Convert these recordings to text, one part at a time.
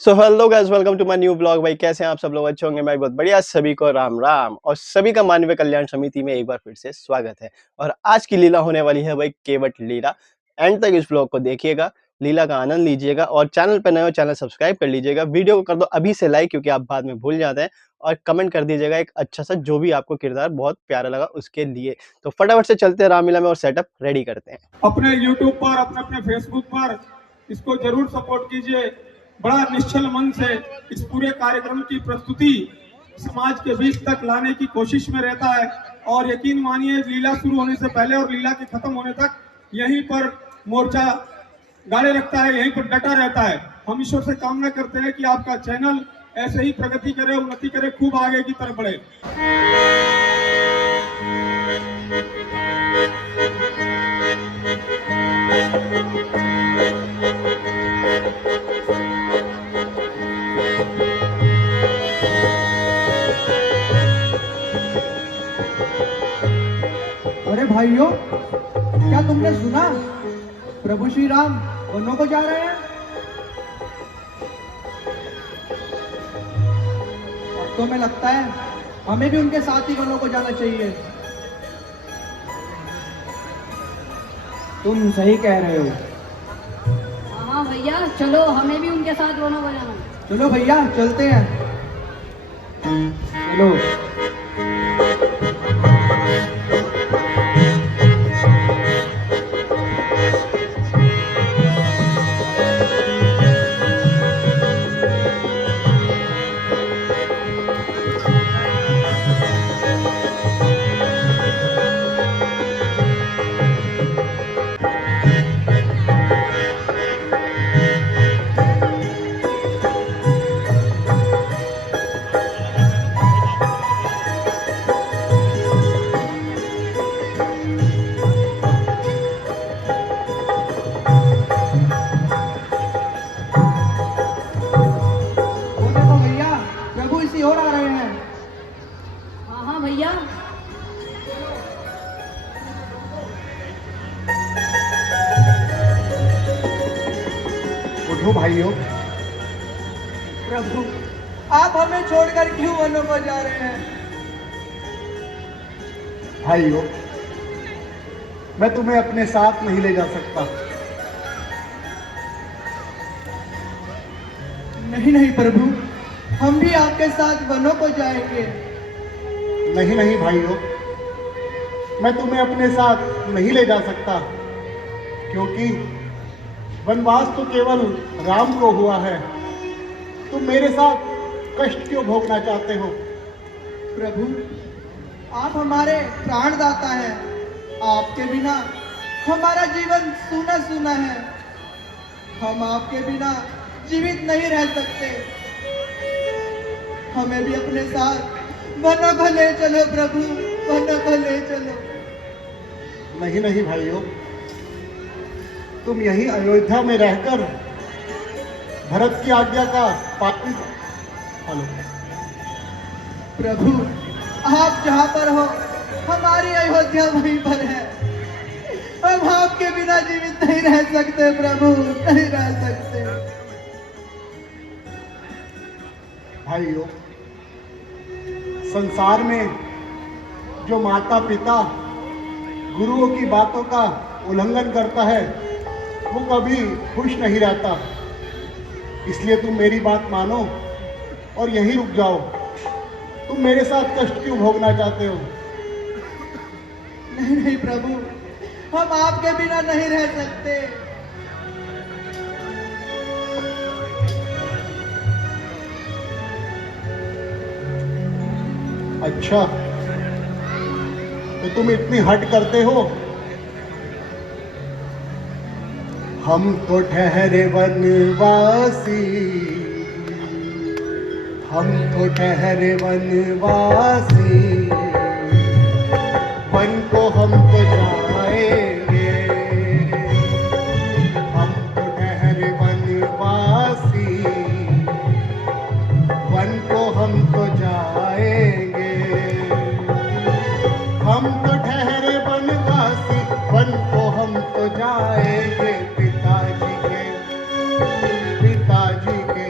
So hello guys, welcome to my new blog. भाई कैसे हैं आप सब लोग? अच्छे होंगे। मैं बहुत बढ़िया। सभी को राम राम और सभी का मानवीय कल्याण समिति में एक बार फिर से स्वागत है। और आज की लीला होने वाली है भाई केवट लीला। एंड तक इस ब्लॉग को देखिएगा, लीला का आनंद लीजिएगा और चैनल पर नए हो चैनल सब्सक्राइब कर लीजिएगा। वीडियो को कर दो अभी से लाइक, क्योंकि आप बाद में भूल जाते हैं। और कमेंट कर दीजिएगा एक अच्छा सा, जो भी आपको किरदार बहुत प्यारा लगा उसके लिए। तो फटाफट से चलते हैं रामलीला में और सेटअप रेडी करते हैं। अपने यूट्यूब पर अपने फेसबुक पर इसको जरूर सपोर्ट कीजिए। बड़ा निश्चल मन से इस पूरे कार्यक्रम की प्रस्तुति समाज के बीच तक लाने की कोशिश में रहता है। और यकीन मानिए, लीला शुरू होने से पहले और लीला के खत्म होने तक यहीं पर मोर्चा गाड़े रखता है, यहीं पर डटा रहता है। हम ईश्वर से कामना करते हैं कि आपका चैनल ऐसे ही प्रगति करे, उन्नति करे, खूब आगे की तरफ बढ़े। अरे भाइयों, क्या तुमने सुना? प्रभु श्री राम वनों को जा रहे हैं। अब तो मैं लगता है हमें भी उनके साथ ही वनों को जाना चाहिए। तुम सही कह रहे हो। हाँ भैया, चलो हमें भी उनके साथ वनों को जाना। चलो भैया, चलते हैं। चलो। वो देखो भैया, प्रभु इसी ओर आ रहे हैं। हाँ भैया। उठो भाइयों। प्रभु, आप हमें छोड़कर क्यों वनों को जा रहे हैं? भाइयों, मैं तुम्हें अपने साथ नहीं ले जा सकता। नहीं नहीं प्रभु, हम भी आपके साथ वनों को जाएंगे। नहीं नहीं भाइयों, मैं तुम्हें अपने साथ नहीं ले जा सकता, क्योंकि वनवास तो केवल राम को हुआ है। तुम मेरे साथ कष्ट क्यों भोगना चाहते हो? प्रभु, आप हमारे प्राणदाता हैं। आपके बिना हमारा जीवन सूना सूना है। हम आपके बिना जीवित नहीं रह सकते। हमें भी अपने साथ वनों को ले चलो प्रभु, वनों को ले चलो। नहीं नहीं भाइयों, तुम यहीं अयोध्या में रहकर भरत की आज्ञा का पालन। हेलो प्रभु, आप जहाँ पर हो, हमारी अयोध्या वहीं पर है। हम आपके बिना जीवित नहीं रह सकते प्रभु, नहीं रह सकते। भाइयों, संसार में जो माता पिता गुरुओं की बातों का उल्लंघन करता है, वो कभी खुश नहीं रहता। इसलिए तुम मेरी बात मानो और यहीं रुक जाओ। तुम मेरे साथ कष्ट क्यों भोगना चाहते हो? नहीं नहीं प्रभु, हम आपके बिना नहीं रह सकते। अच्छा, तो तुम इतनी हट करते हो। हम तो ठहरे वनवासी, हम तो ठहरे वनवासी, वन को हम तो जाएंगे। हम तो ठहरे वनवासी, वन को हम तो जाएंगे। हम तो ठहरे वनवासी, वन को हम तो जाएंगे। पिताजी के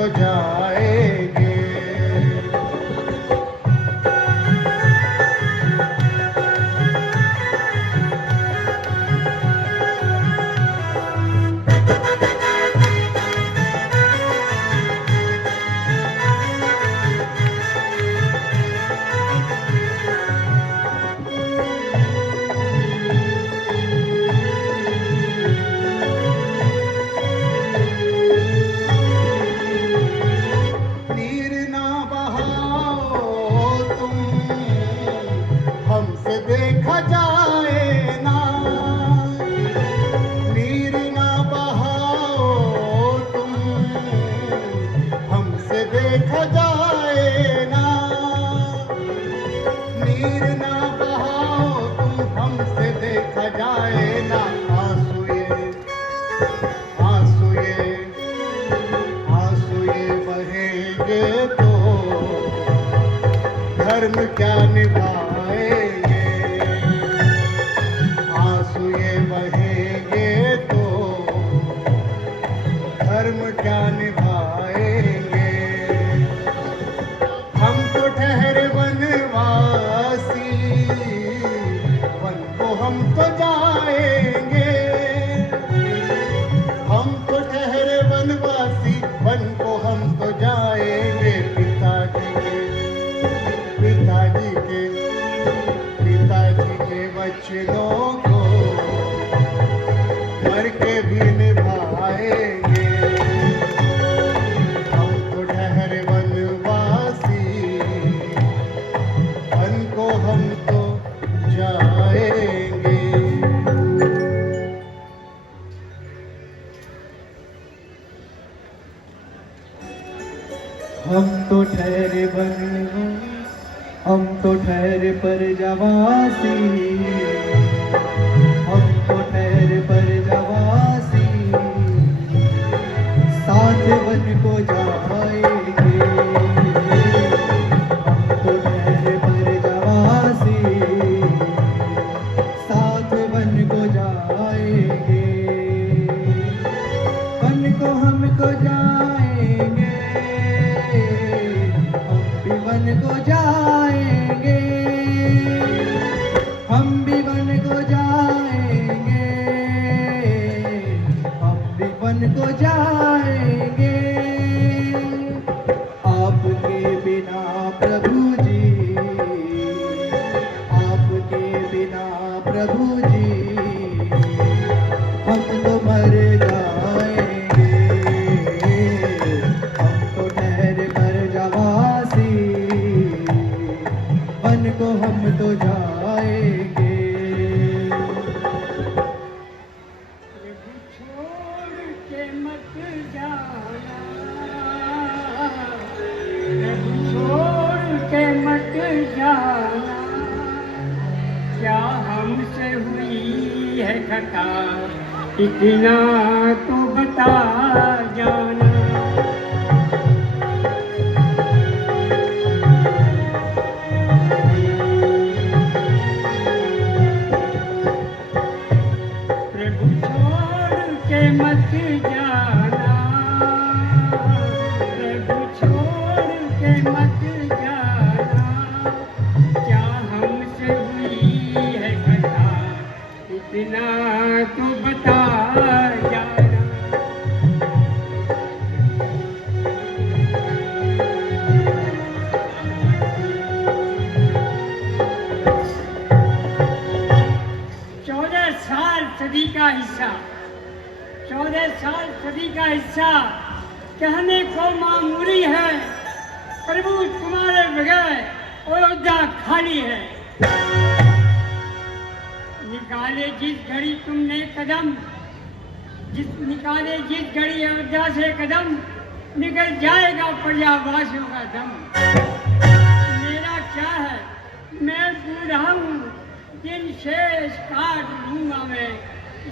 तो जाएंगे। नीर ना बहाओ तुम, हमसे देखा जाए ना। नीर ना बहाओ तुम, हमसे देखा जाए ना। नीर ना बहाओ तुम, हमसे देखा जाए ना। आंसुए आंसुए आंसुए बहेंगे तो धर्म क्या निभाएंगे। आंसुए बहेंगे तो धर्म क्या निभाएंगे। हम तो ठहरे वनवासी, वन को हम तो जाएंगे। हम तो ठहरे वनवासी, वन को हम तो जाएंगे। पिताजी के वचनों को मर के भी निभाएंगे। हम तो ठहरे वनवासी, वन को हम तो जाएंगे। हम तो ठहरे वनवासी, हम तो ठहरे परजवासी, हम तो ठहरे परजवासी, साथ वन को जाएंगे। हम तो ठहरे परजवासी, साथ वन को जाएंगे। वन को हमको जाएंगे, वन को जाएंगे। हम भी वन को जाएंगे, हम भी वन को जाएंगे। आपके बिना प्रभु जी, आपके बिना प्रभु जी, हम तो मर जाएंगे। हम तो ठहरे परजवासी, वन को हम तो जाएंगे। प्रभु छोड़ के मत जाना, प्रभु छोड़ के मत जाना। क्या हमसे हुई है खता, इतना तो बता जाना। प्रभु छोड़ के मत जाना, प्रभु छोड़ के मत जाना। क्या हमसे हुई है खता, इतना तो बता जाना। सदी का हिस्सा, 14 साल सदी का हिस्सा कहने को मामूली है। प्रभु तुम्हारे बगैर अयोध्या खाली है। निकाले जिस घड़ी तुमने कदम, निकाले जिस घड़ी अयोध्या से कदम, निकल जाएगा प्रजावासियों का दम। मेरा क्या है, मैं बूढ़ा हूँ, दिन शेष काट लूंगा मैं।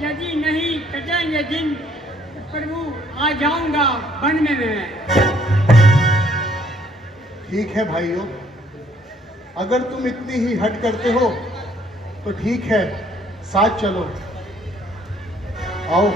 यदि नहीं कटेंगे दिन, तो प्रभु आ जाऊंगा वन में मैं। ठीक है भाइयों, अगर तुम इतनी ही हट करते हो तो ठीक है, साथ चलो। आओ।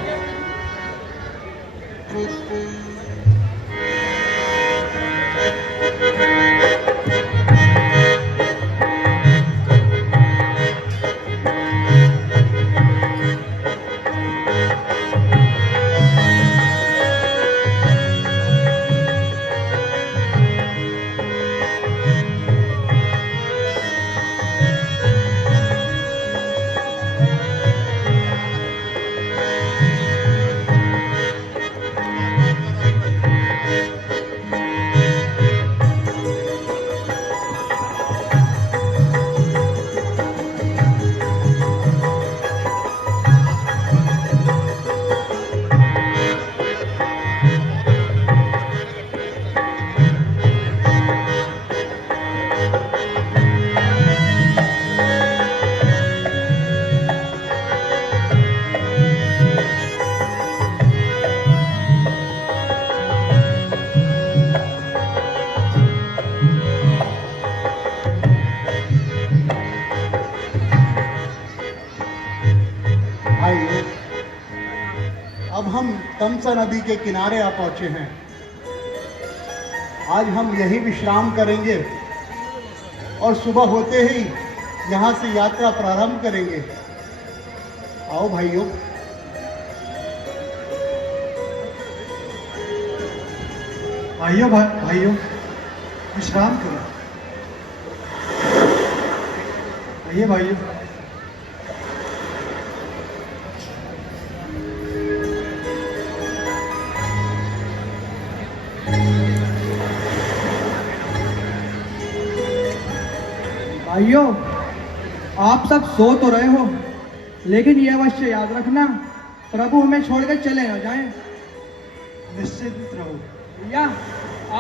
कंसा नदी के किनारे आ पहुंचे हैं। आज हम यही विश्राम करेंगे और सुबह होते ही यहाँ से यात्रा प्रारंभ करेंगे। आओ भाइयों। भाइयों विश्राम करो। आइए भाइयों। भाइयों, आप सब सो तो रहे हो, लेकिन ये अवश्य याद रखना, प्रभु हमें छोड़कर चले न जाएं। निश्चिंत रहो। भैया,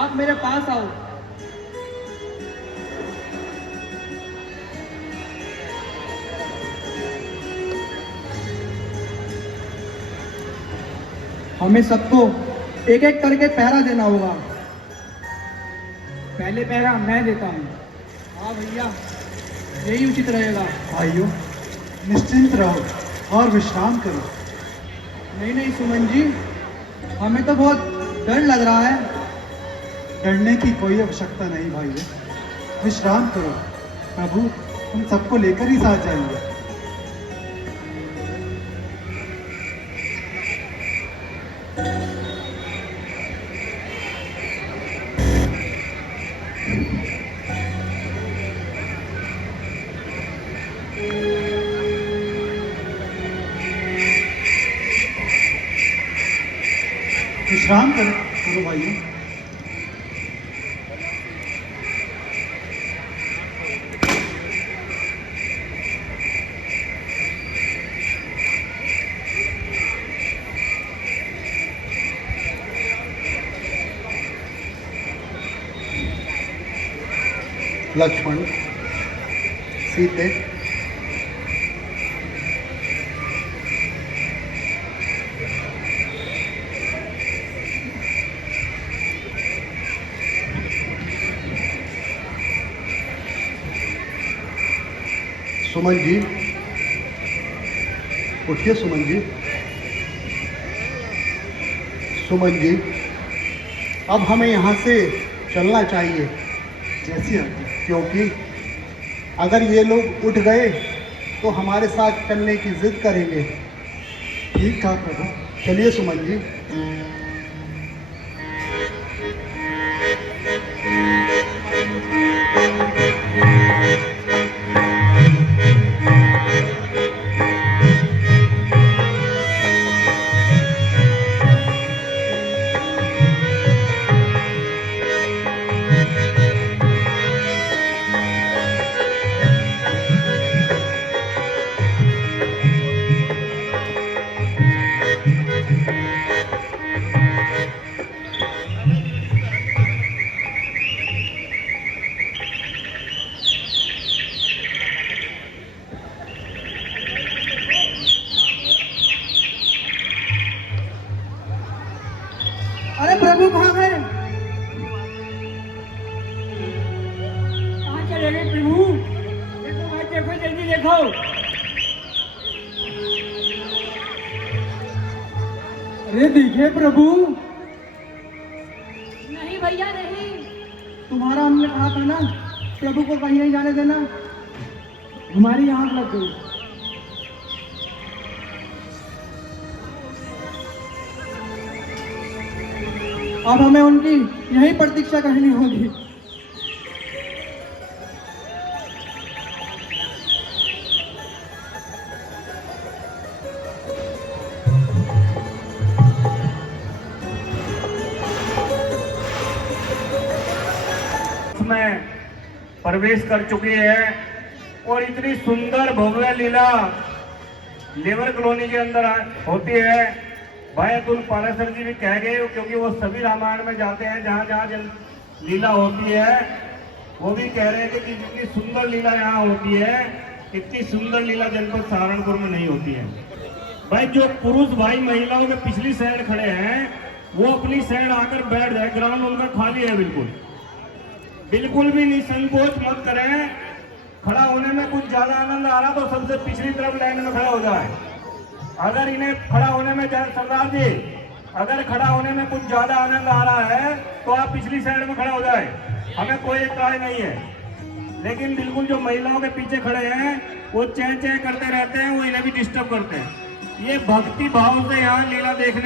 आप मेरे पास आओ। हमें सबको एक एक करके पहरा देना होगा। पहले पहरा मैं देता हूँ। हाँ भैया, यही उचित रहेगा। भाइयों निश्चिंत रहो और विश्राम करो। नहीं नहीं सुमन जी, हमें तो बहुत डर लग रहा है। डरने की कोई आवश्यकता नहीं भाइयों, विश्राम करो। प्रभु हम सबको लेकर ही साथ जाएंगे। विश्राम करो भाइयों। लक्ष्मण, सीते, सुमन जी, उठिए सुमन जी। सुमन जी, अब हमें यहाँ से चलना चाहिए। जैसी आज्ञा। क्योंकि अगर ये लोग उठ गए तो हमारे साथ चलने की जिद करेंगे। ठीक कहा प्रभु। चलिए सुमन जी। अरे प्रभु कहाँ गए? कहाँ चले गए प्रभु? देखो भाई, देखो जल्दी देखो। अरे देखिए प्रभु। नहीं भैया नहीं। तुम्हारा हमने कहा था ना, प्रभु को कहीं नहीं जाने देना। हमारी आंख लग गई। अब हमें उनकी यही प्रतीक्षा करनी होगी। में प्रवेश कर चुकी है और इतनी सुंदर भव्य लीला लेबर कॉलोनी के अंदर होती है। भाई अतुल पालेसर जी भी कह गए, क्योंकि वो सभी रामायण में जाते हैं जहाँ जहाँ लीला होती है। वो भी कह रहे थे कि जितनी सुंदर लीला यहाँ होती है, इतनी सुंदर लीला जनपद सहारनपुर में नहीं होती है। भाई जो पुरुष भाई महिलाओं के पिछली साइड खड़े हैं, वो अपनी साइड आकर बैठ जाए। ग्राउंड उनका खाली है। बिल्कुल भी निसंकोच मत करें। खड़ा होने में कुछ ज्यादा आनंद आ रहा तो सबसे पिछली तरफ लाइन में खड़ा हो जाए। अगर इन्हें खड़ा होने में जाए, सरदार जी अगर खड़ा होने में कुछ ज्यादा आनंद आ रहा है तो आप पिछली साइड में खड़ा हो जाए, हमें कोई इतराज नहीं है। लेकिन बिल्कुल जो महिलाओं के पीछे खड़े हैं वो चैं चैं करते रहते हैं, वो इन्हें भी डिस्टर्ब करते हैं। ये भक्ति भाव से यहाँ लीला देखने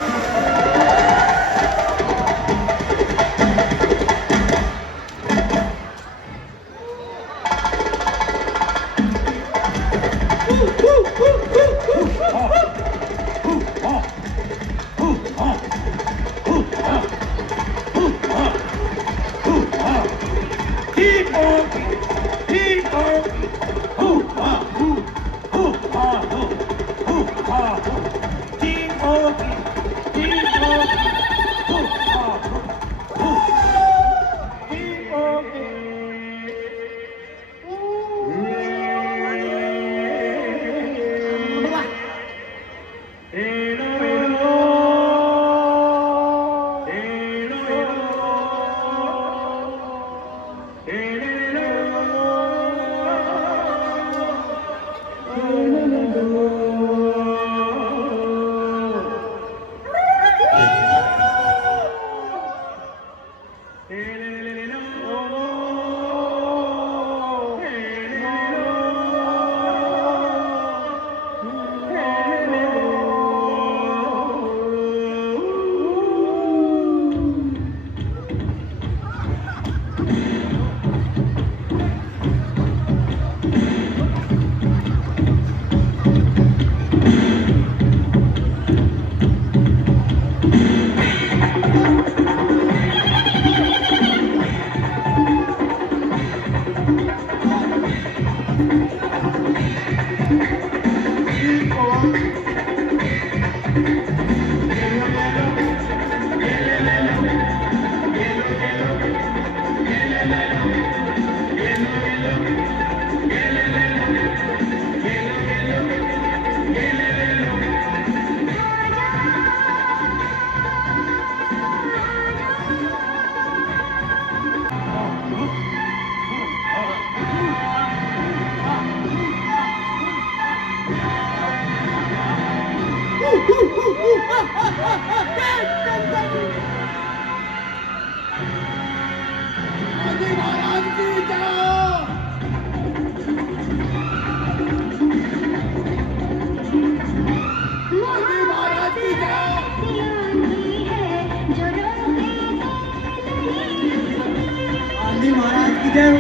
गांधी महाराज की जय।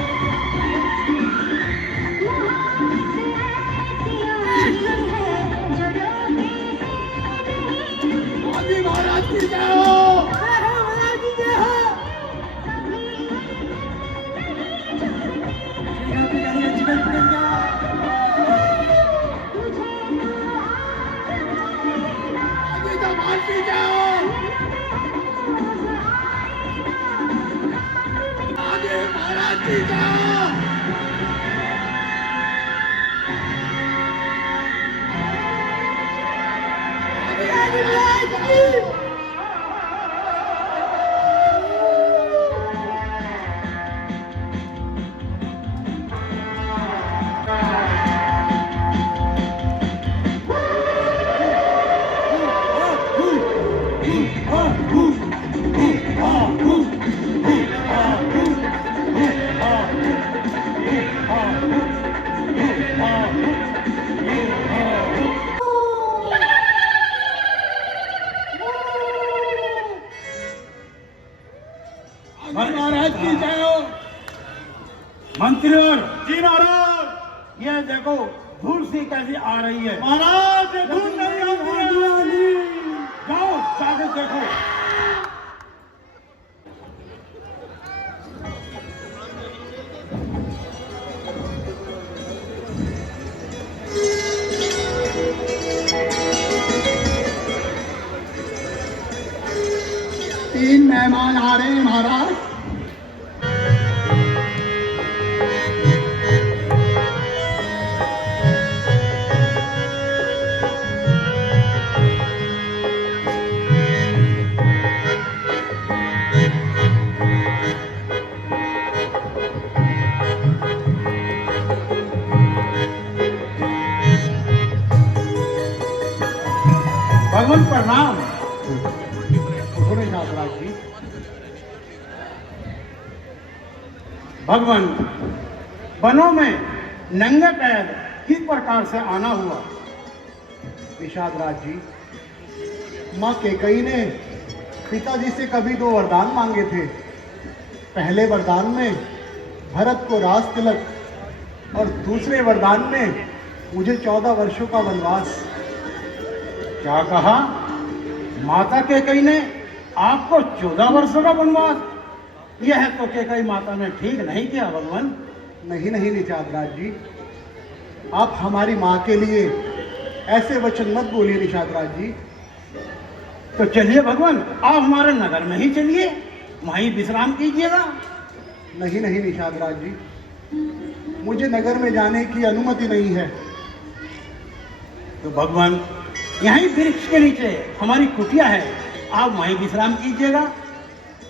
गांधी महाराज की जय हो। महाराज की जय हो। की जय हो। आगे महाराज की जय। आगे महाराज की। महाराज की जय हो। मंत्री जी महाराज, ये देखो धूल सी कैसी आ रही है। महाराज धूल नहीं आती है। जाओ जाके देखो। तीन मेहमान आ रहे हैं महाराज। भगवान प्रणाम। भगवान, वनों में नंगे पैर किस प्रकार से आना हुआ? निषाद राज जी, माँ कैकेयी ने पिताजी से कभी 2 वरदान मांगे थे। पहले वरदान में भरत को राज तिलक और दूसरे वरदान में मुझे 14 वर्षों का वनवास। क्या कहा? माता कैकेयी ने आपको 14 वर्षों का वनवास? यह तो कैकेयी माता ने ठीक नहीं किया भगवान। नहीं नहीं निषाद राज जी, आप हमारी माँ के लिए ऐसे वचन मत बोलिए निषाद राज जी। तो चलिए भगवान, आप हमारे नगर में ही चलिए, वहीं विश्राम कीजिएगा। नहीं नहीं निषाद राज जी, मुझे नगर में जाने की अनुमति नहीं है। तो भगवान, यहीं वृक्ष के नीचे हमारी कुटिया है, आप वहीं विश्राम कीजिएगा।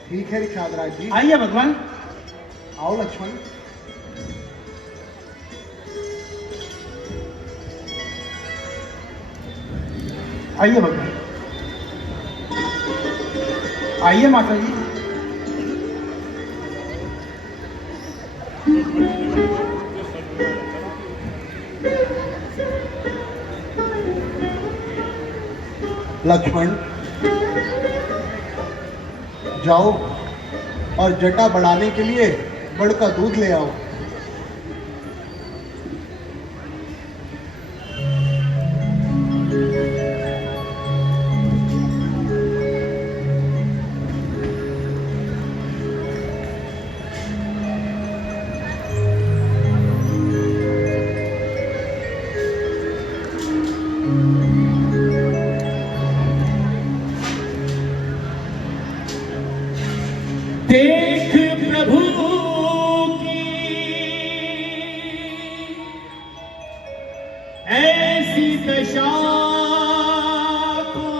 ठीक है निषाद राज जी। आइए भगवान। आओ लक्ष्मण। आइए भगवान, आइए माता जी। लक्ष्मण, जाओ और जटा बढ़ाने के लिए बड़ का दूध ले आओ। देख प्रभु की ऐसी दशा को,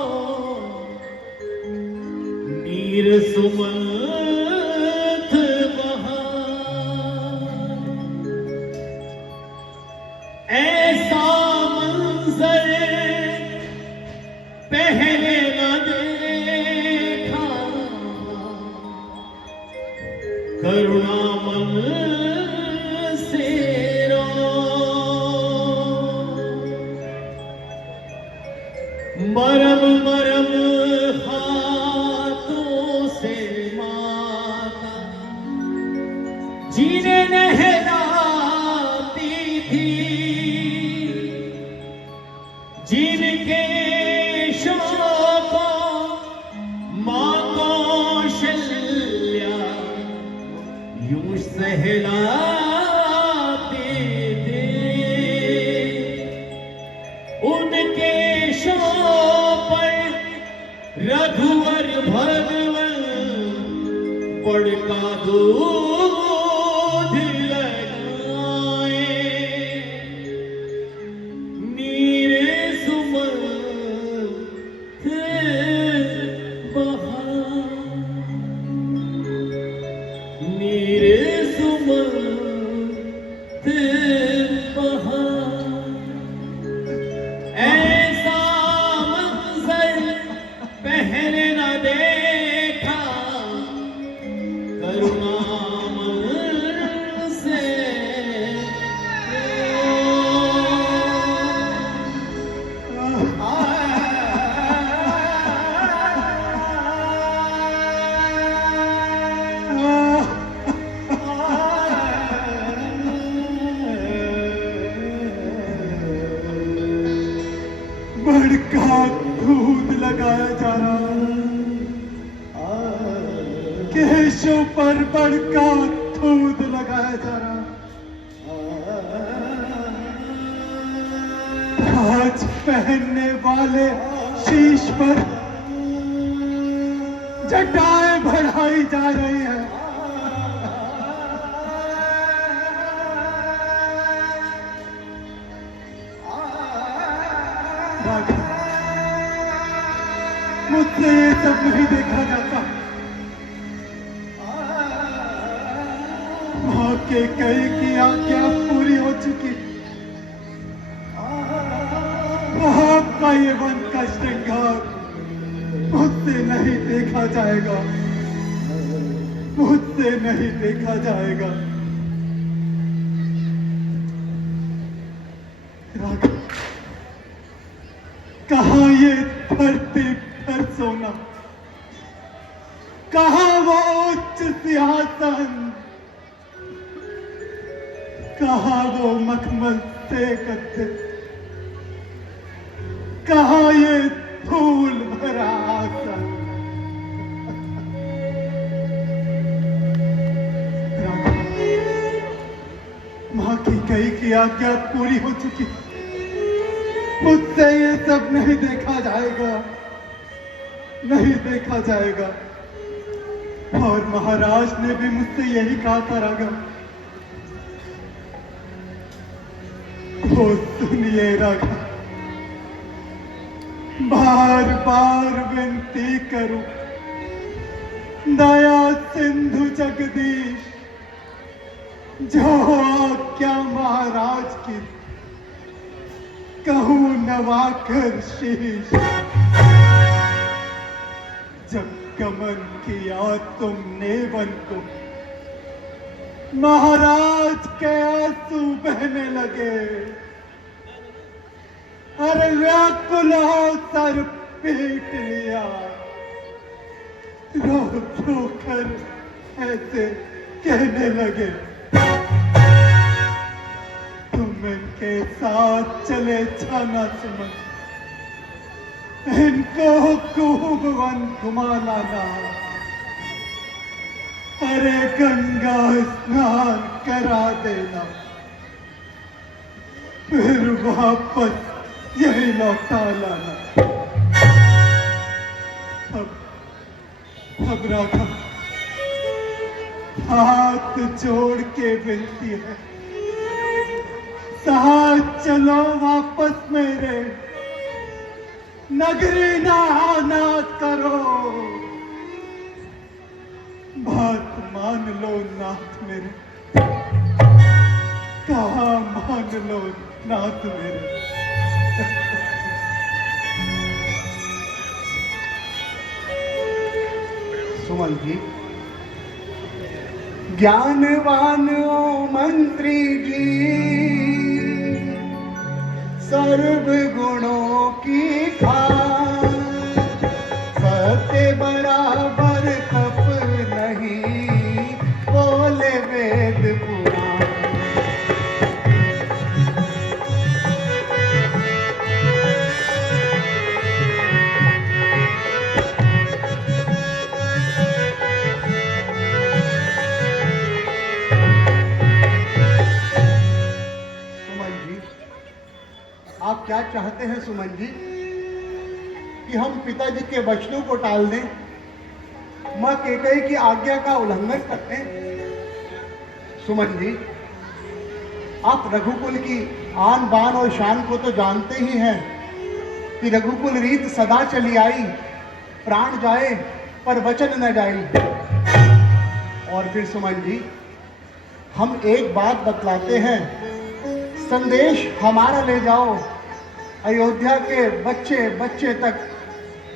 नीर सुमंथ बहार, ऐसा मंजर पहले न देखा, करुणा मन से रो। मरम मरम हाथों से माता जिन्हें नहलाती थी, जिनके शोकों माँ कौशल्या यूं सहलाते थे, उनके शोक पर रघुवर भगवन बड़का दूध लगाए, नीर सुमंथ बहार, नीर सुमंथ बहार। ऐसा मंजर पहले न देखा, करुणामय से बड़का दूध लगाया जा रहा, केशों पर बड़का दूध लगाया जा रहा। ताज पहनने वाले शीश पर जटाएं बढ़ाई जा रही है। मुझसे ये सब नहीं देखा जाता। माँ कैकेयी की आज्ञा पूरी हो चुकी। आपका ये वन का श्रृंगार मुझसे नहीं देखा जाएगा। मुझसे नहीं देखा जाएगा। राघव, कहाँ ये धरती पर सोना, कहाँ वो उच्च सिंहासन, कहाँ वो मखमल से गद्दे, कहाँ ये धूल भरा आसन। मां की कही की आज्ञा पूरी हो चुकी, मुझसे ये सब नहीं देखा जाएगा, नहीं देखा जाएगा। और महाराज ने भी मुझसे यही कहा था राघव। वो सुनिए राघव, बार बार विनती करूं, दया सिंधु जगदीश, जो आज्ञा महाराज की, कहूं नवाकर शीश। जब गमन किया तुमने वन को, महाराज के आंसू बहने लगे। अरे व्याकुल हो सर पीट लिया, रो रो कर ऐसे कहने लगे, तुम इनके साथ चले जाना सुमन, इनको खूब वन घुमा लाना। अरे गंगा स्नान करा देना, फिर वापस यही लौटा लाना। अब राघव हाथ जोड़ के विनती है, साथ चलो वापस मेरे, नगरी ना आना करो। बात मान लो नाथ मेरे, कहा मान लो नाथ मेरे। सुमन जी, ज्ञानवान ओ मंत्री जी, सर्व गुणों की खान, सत्य बराबर तप नहीं, बोले वेद पुराण। आप क्या चाहते हैं सुमन जी, कि हम पिताजी के वचनों को टाल दें, मां कैकेयी की आज्ञा का उल्लंघन करते हैं? सुमन जी, आप रघुकुल की आन बान और शान को तो जानते ही हैं कि रघुकुल रीत सदा चली आई, प्राण जाए पर वचन न जाई। और फिर सुमन जी, हम एक बात बतलाते हैं, संदेश हमारा ले जाओ, अयोध्या के बच्चे बच्चे तक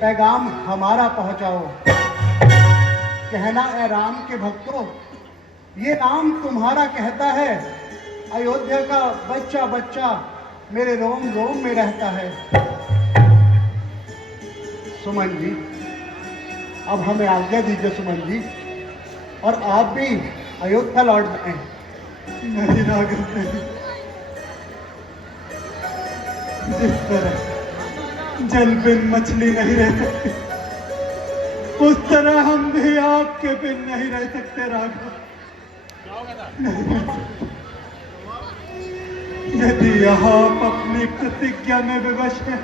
पैगाम हमारा पहुंचाओ। कहना है राम के भक्तों, ये राम तुम्हारा कहता है, अयोध्या का बच्चा बच्चा मेरे रोम रोम में रहता है। सुमन जी, अब हमें आज्ञा दीजिए सुमन जी, और आप भी अयोध्या लौट जाएं। नहीं राघव नहीं, जिस तरह जल बिन मछली नहीं रह सकती, उस तरह हम भी आपके बिन नहीं रह सकते राघव। नहीं रह सकते। यदि आप अपनी प्रतिज्ञा में विवश हैं,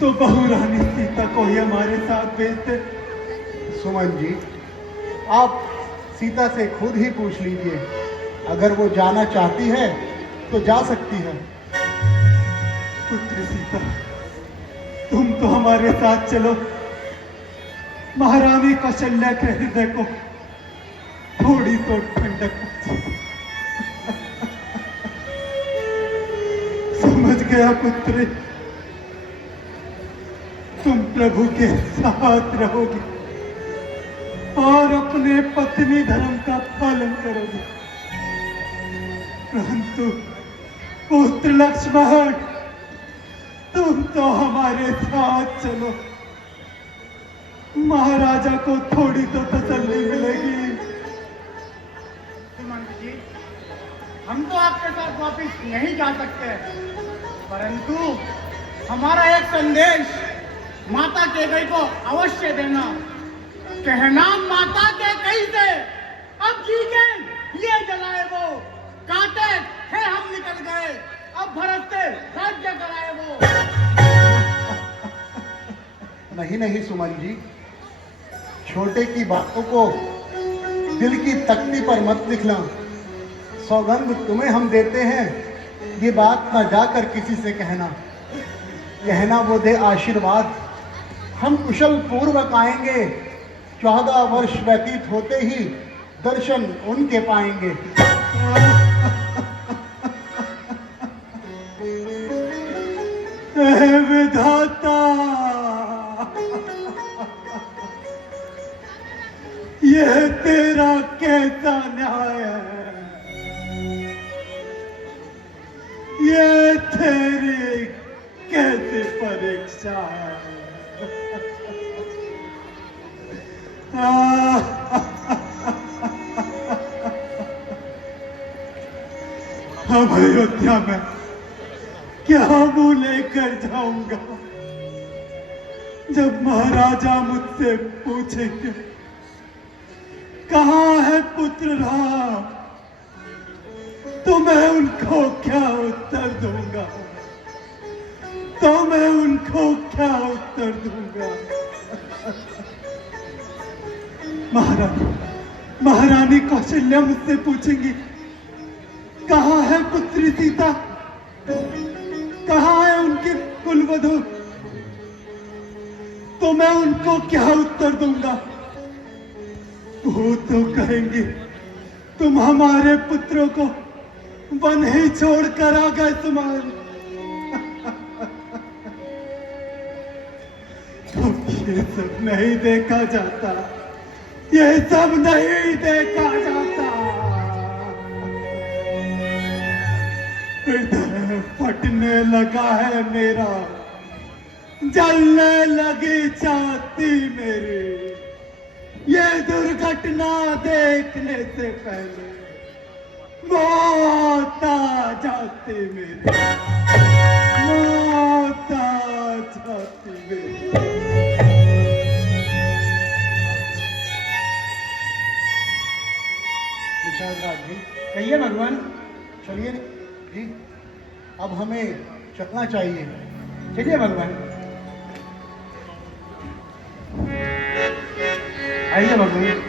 तो बहू रानी सीता को ही हमारे साथ भेज दे। सुमन जी, आप सीता से खुद ही पूछ लीजिए, अगर वो जाना चाहती है तो जा सकती है। पुत्री सीता, तुम तो हमारे साथ चलो, महारानी कौशल्या के हृदय को थोड़ी तो ठंडक पहुंचे। समझ गया पुत्री, तुम प्रभु के साथ रहोगी और अपने पत्नी धर्म का पालन करोगे, परंतु पुत्र लक्ष्मण तुम तो हमारे साथ चलो, महाराजा को थोड़ी तो तसल्ली मिलेगी। जी, हम तो आपके साथ वापिस नहीं जा सकते, परंतु हमारा एक संदेश माता कैकेयी को अवश्य देना। कहना माता कैकेयी से, अब जीके ये जलाए वो, काटे थे हम निकल गए, अब भरत से राज्य कराए वो। नहीं नहीं सुमन जी, छोटे की बातों को दिल की तख्ती पर मत लिखना। सौगंध तुम्हें हम देते हैं, ये बात ना जाकर किसी से कहना। कहना वो दे आशीर्वाद, हम कुशल पूर्वक आएंगे, 14 वर्ष व्यतीत होते ही दर्शन उनके पाएंगे। हे विधाता, यह तेरा कैसा न्याय है, ये तेरी कैसी परीक्षा है। अब अयोध्या में क्या मुंह लेकर जाऊंगा जब महाराजा मुझसे पूछेंगे कहाँ है पुत्र राम, तो मैं उनको क्या उत्तर दूंगा, तो मैं उनको क्या उत्तर दूंगा। महारानी कौशल्या मुझसे पूछेंगी कहाँ है पुत्री सीता, कहाँ है उनकी कुलवधू, तो मैं उनको क्या उत्तर दूंगा। वो तो कहेंगे तुम हमारे पुत्रों को वन ही छोड़कर आ गए सुमान। तो ये सब नहीं देखा जाता, ये सब नहीं देखा जाता। हृदय फटने लगा है मेरा, जलने लगी छाती मेरी, ये दुर्घटना देखने से पहले मौत आ जाती मेरी, मौत आ जाती मेरी। निषाद राज जी, कहिए भगवान। चलिए जी, अब हमें चलना चाहिए। चलिए भगवान, आइए भगवान।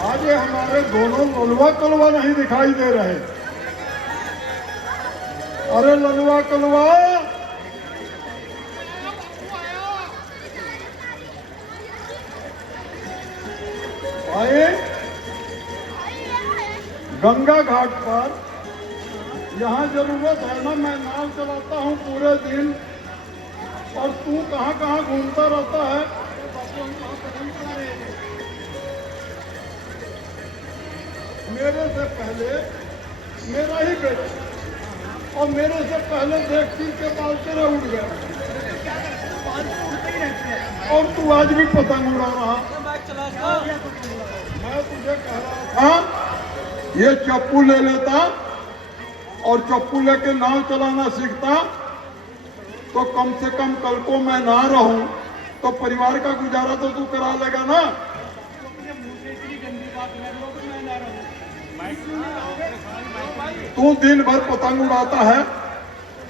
आज ये हमारे दोनों ललवा कलवा नहीं दिखाई दे रहे। अरे ललवा कलवा, आए गंगा घाट पर। यहाँ जरूरत है ना, मैं नाव चलाता हूँ पूरे दिन और तू कहाँ कहाँ घूमता रहता है। मेरे से पहले मेरा ही बेटा और मेरे से पहले देखती के बाल तेरे उड़ गए और तू आज भी पतंग उड़ा रहा। मैं तुझे कह रहा था ये चप्पू ले लेता और चप्पू लेके नाव चलाना सीखता तो कम से कम कल को मैं ना रहूं तो परिवार का गुजारा तो तू करा लेगा ना। तू दिन भर पतंग उड़ाता है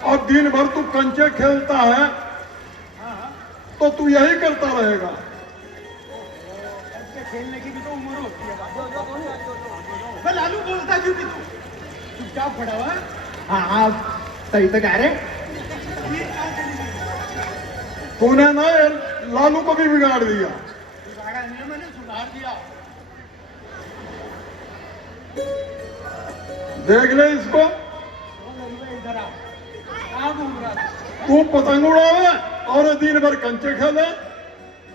और दिन भर तू कंचे खेलता है तो तू यही करता रहेगा। खेलने की भी तो उम्र होती है मैं लालू बोलता क्यों कि तू चुपचाप खड़ा हुआ। हाँ हाँ सही तो कह रहे। तूने ना ये लालू को भी बिगाड़ दिया। बिगाड़ा नहीं मैंने सुधार दिया। देख ले इसको, इधर आ कहाँ घूम रहा था? तू पतंग उड़ावे और दिन भर कंचे खेले।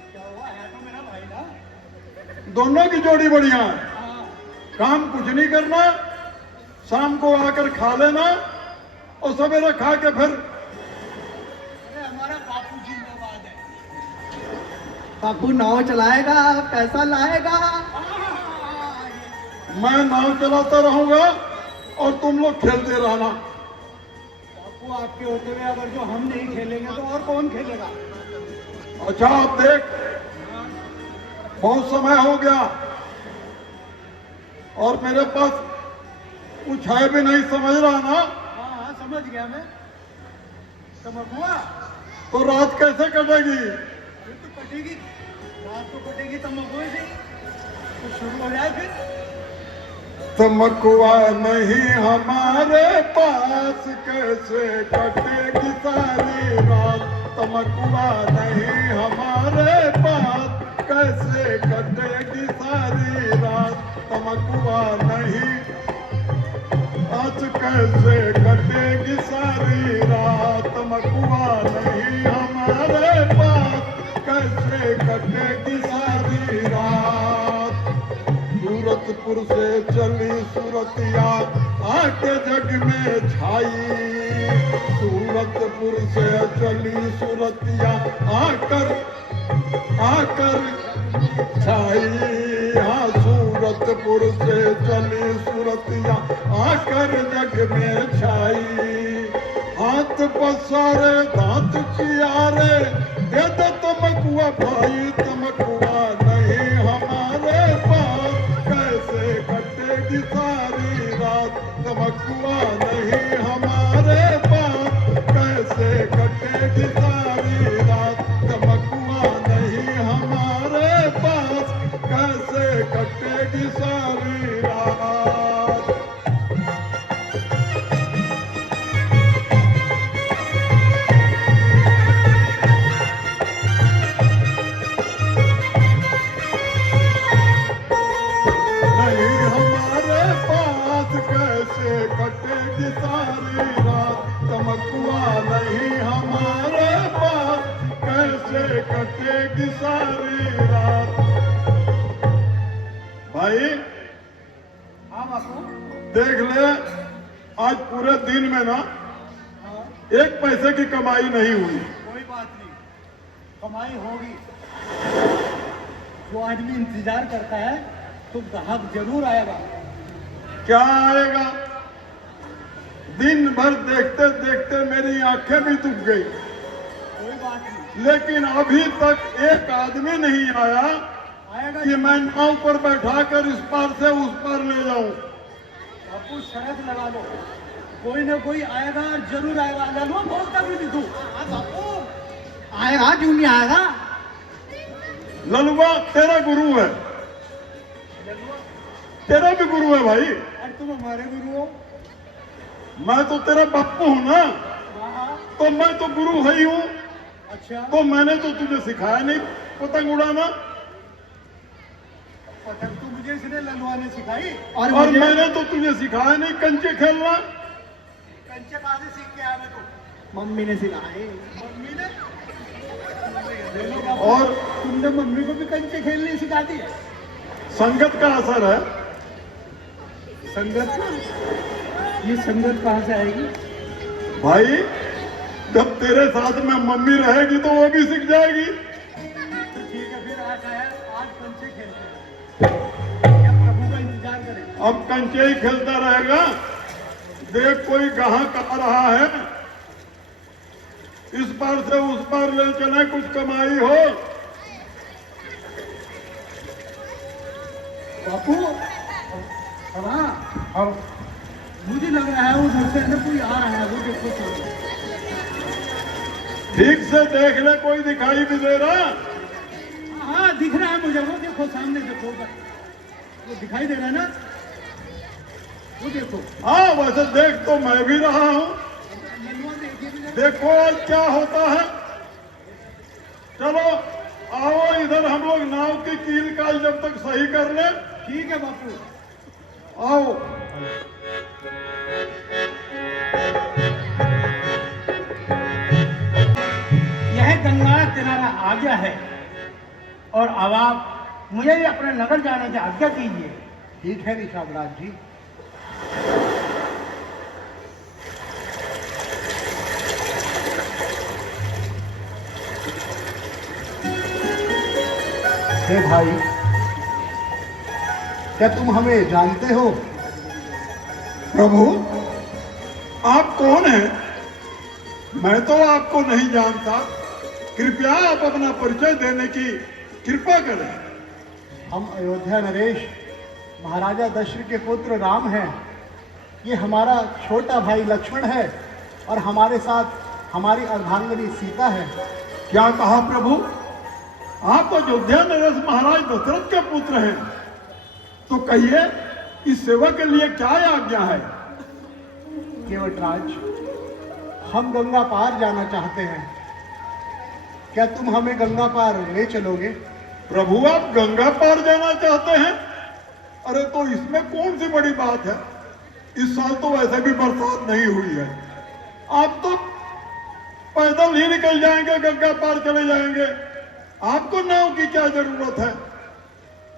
क्या हुआ है तो मेरा भाई ना। दोनों की जोड़ी बढ़िया है। काम कुछ नहीं करना, शाम को आकर खा लेना और सवेरे खा के फिर। अरे हमारा बापू जिंदाबाद है। बापू नाव चलाएगा, पैसा लाएगा। मैं नाव चलाता रहूंगा और तुम लोग खेलते रहना। बापू आपके होते हुए अगर जो हम नहीं खेलेंगे तो और कौन खेलेगा? अच्छा आप देख, बहुत समय हो गया और मेरे पास कुछ है भी नहीं, समझ रहा ना? हाँ हाँ समझ गया मैं। समझ हुआ तो रात कैसे कटेगी? फिर तो कटेगी, रात तो कटेगी तमकुए से। तो शुरू हो जाए फिर। तमकुआ नहीं हमारे पास, कैसे कटेगी सारी रात। तमकुआ नहीं हमारे पास, कैसे कटेगी सारी रात। तमकुआ नहीं आज कैसे कटेगी सारी रात। तमकुआ नहीं हमारे पास, कैसे कटेगी सारी रात। सूरतपुर से चली सूरतिया आके जग में छाई। सूरतपुर से चली सूरतिया आकर छाई। हाँ सूरतपुर से चली सूरतिया आकर जग में छाई। हाथ पसारे दांत चियारे दे दो तमकुआ भाई। तमकुआ नहीं हमारे पास, कैसे कटेगी सारी रात। तमकुआ नहीं हमारे पास, कैसे कटेगी सारी रात। तमकुआ नहीं हमारे पास, कैसे कटेगी सारी रात। नहीं हमारे पास, कैसे कटेगी सारी रात। तमकुआ नहीं हमारे पास, कैसे कटेगी सारी रात। भाई हाँ बापू। देख ले, आज पूरे दिन में ना एक पैसे की कमाई नहीं हुई। कोई बात नहीं, कमाई होगी। जो आदमी इंतजार करता है तो ग्राहक जरूर आएगा। क्या आएगा? दिन भर देखते देखते मेरी आंखें भी दुख गई, कोई बात नहीं, लेकिन अभी तक एक आदमी नहीं आया आएगा। कि मैं नाव पर बैठाकर इस पार से उस पार ले जाऊं। बापू शरत लगा लो, कोई ना कोई आएगा और जरूर आएगा। ललुआ बोलता भी नहीं तू। बापू आएगा, क्यों नहीं आएगा? ललुआ तेरा गुरु है, तेरा भी गुरु है भाई। अरे तुम हमारे गुरु हो। मैं तो तेरा बापू हूं ना, तो मैं तो गुरु है ही हूं। अच्छा, तो मैंने तो तुझे सिखाया नहीं पतंग उड़ाना, पतंग तो मुझे इसने ललुआ ने सिखाई। और मैंने तो तुझे सिखाया नहीं कंचे खेलना। कंचे कहाँ से सीख के आया मैं तो? मम्मी ने सिखाए। मम्मी ने? और तुमने मम्मी को भी कंचे खेलने सिखा दी? संगत का असर है। संगत का? ये संगत कहाँ से आएगी? भाई जब तेरे साथ में मम्मी रहेगी तो वो भी सीख जाएगी। तो ठीक है, फिर आज आया, आज कंचे खेलते हैं। क्या प्रभु का इंतजार करें? अब कंचे ही खेलता रहेगा। देख कोई ग्राहक आ रहा है, इस पार से उस पार ले चले, कुछ कमाई हो। बापू हाँ, अब मुझे लग रहा है उधर से अंदर कोई आ रहा है। वो देखो तो। ठीक से देख ले, कोई दिखाई भी दे रहा। हाँ दिख रहा है मुझे, वो देखो सामने, देखो वो दिखाई दे रहा है ना, वो देखो। हाँ वैसे देख तो मैं भी रहा हूँ। देखो आज क्या होता है। चलो आओ इधर, हम लोग नाव की कील का जब तक सही कर ले। ठीक है बापू। आओ। यह गंगा किनारा आ गया है और अब आप मुझे भी अपने नगर जाने की आज्ञा कीजिए। ठीक है निषाद राज जी। हे भाई, क्या तुम हमें जानते हो? प्रभु आप कौन हैं? मैं तो आपको नहीं जानता। कृपया आप अपना परिचय देने की कृपा करें। हम अयोध्या नरेश महाराजा दशरथ के पुत्र राम हैं। ये हमारा छोटा भाई लक्ष्मण है और हमारे साथ हमारी अर्धांगिनी सीता है। क्या कहा प्रभु? आप अयोध्या नरेश महाराज दशरथ के पुत्र हैं, तो कहिए इस सेवा के लिए क्या आज्ञा है? केवटराज, हम गंगा पार जाना चाहते हैं। क्या तुम हमें गंगा पार ले चलोगे? प्रभु आप गंगा पार जाना चाहते हैं? अरे तो इसमें कौन सी बड़ी बात है। इस साल तो वैसे भी बरसात नहीं हुई है। आप तो पैदल ही निकल जाएंगे, गंगा पार चले जाएंगे। आपको नाव की क्या जरूरत है?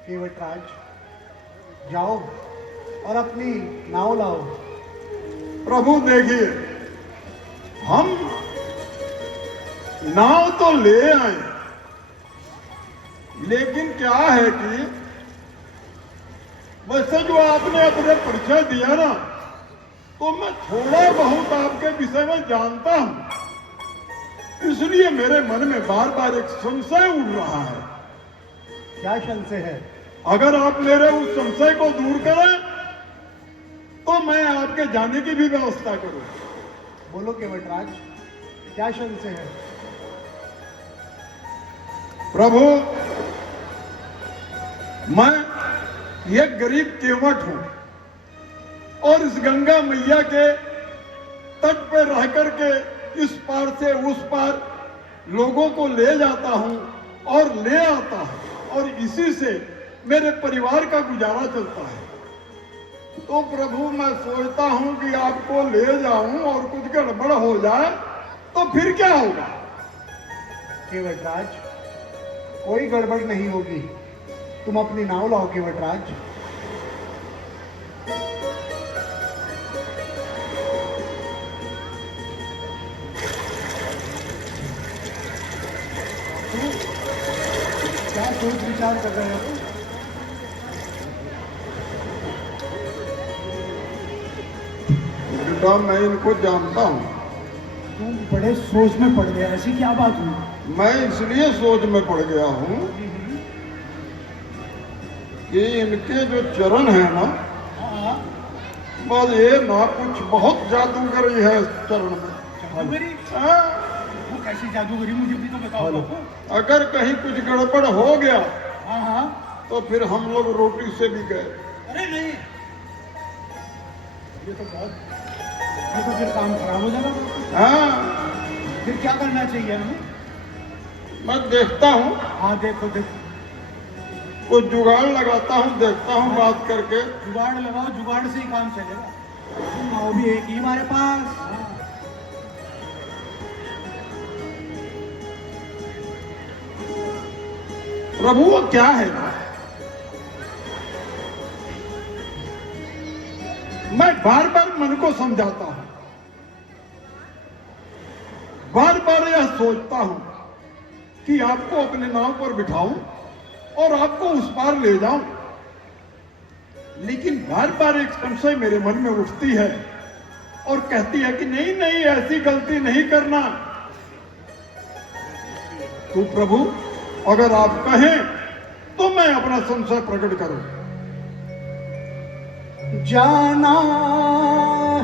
केवटराज, जाओ और अपनी नाव लाओ। प्रभु देखिए, हम नाव तो ले आए, लेकिन क्या है कि वैसे जो आपने अपने परिचय दिया ना, तो मैं थोड़ा बहुत आपके विषय में जानता हूं, इसलिए मेरे मन में बार बार एक संशय उड़ रहा है। क्या संशय है? अगर आप मेरे उस संशय को दूर करें तो मैं आपके जाने की भी व्यवस्था करूं। बोलो केवटराज, क्या संशय है? प्रभु मैं एक गरीब केवट हूं और इस गंगा मैया के तट पर रह करके इस पार से उस पार लोगों को ले जाता हूं और ले आता हूं, और इसी से मेरे परिवार का गुजारा चलता है। तो प्रभु मैं सोचता हूं कि आपको ले जाऊं और कुछ गड़बड़ हो जाए तो फिर क्या होगा? केवटराज, कोई गड़बड़ नहीं होगी। तुम अपनी नाव लाओ केवटराज। क्या सोच विचार कर रहे हो? बेटा मैं इनको जानता हूं। तुम बड़े सोच में पड़ गए, ऐसी क्या बात हुई? मैं इसलिए सोच में पड़ गया हूं कि इनके जो चरण है ना, बस ये ना कुछ बहुत जादूगरी है इस चरण में। जादूगरी? हाँ, वो कैसी जादूगरी, मुझे भी तो बताओ बापू। अगर कहीं कुछ गड़बड़ हो गया हाँ हाँ। तो फिर हम लोग रोटी से भी गए। अरे नहीं, ये तो फिर काम खराब हो जाएगा बापू। हाँ, फिर क्या करना चाहिए हमें? मैं देखता हूँ, हाँ देखो देखो, कुछ जुगाड़ लगाता हूँ, देखता हूँ बात करके। जुगाड़ लगाओ, जुगाड़ से ही काम चलेगा। नाव भी एक ही हमारे पास। प्रभु वो क्या है? मैं बार बार मन को समझाता हूं, बार बार यह सोचता हूं कि आपको अपने नाव पर बिठाऊं और आपको उस पार ले जाऊं, लेकिन बार बार एक संशय मेरे मन में उठती है और कहती है कि नहीं नहीं, ऐसी गलती नहीं करना। तो प्रभु अगर आप कहें तो मैं अपना संशय प्रकट करूं। जाना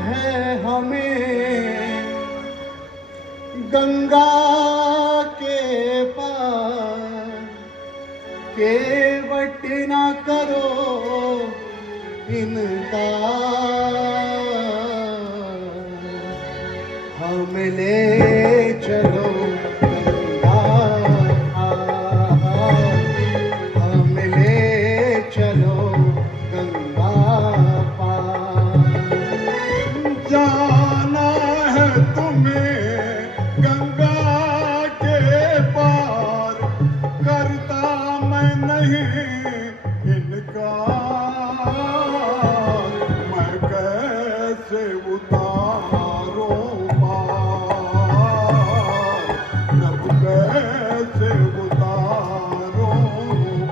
है हमें गंगा के पार, केवट ना करो इनकार, हम ले चलो गंगा पार, हम ले चलो गंगा पार। जाना है तुम्हें गंगा के पार, करता मैं नहीं इनकार, मैं कैसे उतारूं पार, प्रभु कैसे उतारूं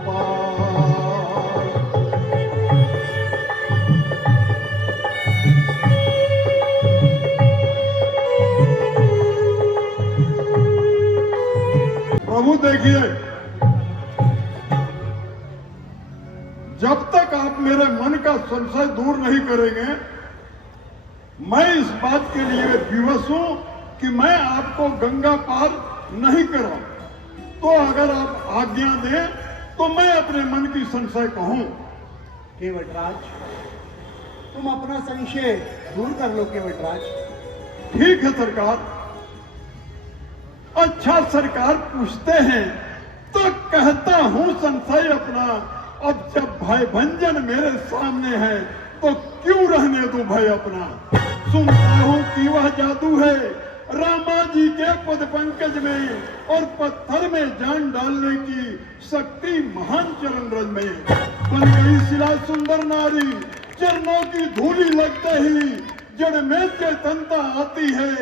पार। प्रभु देखिए, जब तक आप मेरे मन का संशय दूर नहीं करेंगे, मैं इस बात के लिए विवश हूं कि मैं आपको गंगा पार नहीं कराऊं। तो अगर आप आज्ञा दें तो मैं अपने मन की संशय कहूं। केवटराज, तुम अपना संशय दूर कर लो केवटराज। ठीक है सरकार। अच्छा सरकार, पूछते हैं तो कहता हूं संशय अपना। अब जब भय भंजन मेरे सामने है तो क्यों रहने दूं भय अपना। सुनता हूं कि वह जादू है रामा जी के पद पंकज में, और पत्थर में जान डालने की शक्ति महान चरण रज में। बन गई शिला सुंदर नारी, चरणों की धूली लगते ही जड़ में चेतनता आती है,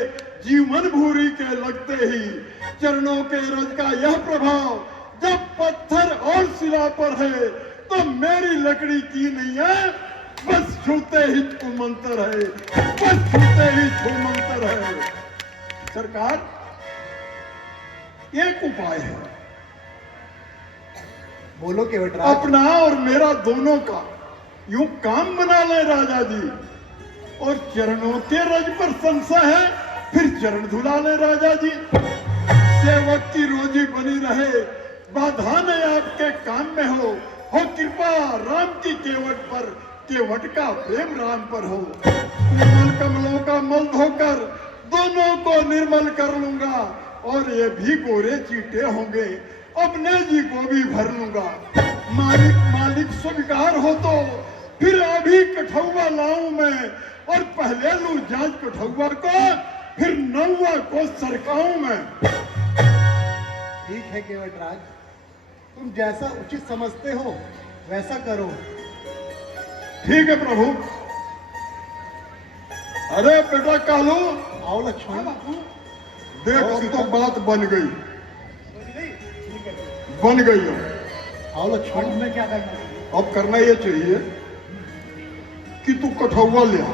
जीवन भूरी के लगते ही। चरणों के रज का यह प्रभाव जब पत्थर और शिला पर है तो मेरी लकड़ी की नहीं है, बस छूते ही छू मंत्र है, बस छूते ही छू मंत्र है। सरकार, एक उपाय है, बोलो केवटराज। अपना और मेरा दोनों का यूं काम बना ले राजा जी। और चरणों के रज पर संशय है, फिर चरण धुला ले राजा जी। सेवक की रोजी बनी रहे, बाधा न आपके काम में हो कृपा राम की केवट पर, केवट का प्रेम राम पर हो। निर्मल कमलों का मल धोकर दोनों को निर्मल कर लूंगा, और ये भी गोरे चीटे होंगे, अपने जी को भी भर लूंगा। मालिक स्वीकार हो तो फिर अभी कठौआ लाऊं मैं, और पहले लूं जांच कठौआ को, फिर नौवा को सरकाऊं मैं। ठीक है केवटराज, तुम जैसा उचित समझते हो वैसा करो। ठीक है प्रभु। अरे बेटा कालू, आओ लक्ष्मण। देख अब तो बात बन गई, बन गई हो। आओ लक्ष्मण। मैं क्या करना चाहिए? अब करना ये चाहिए कि तू कठौआ ले आ,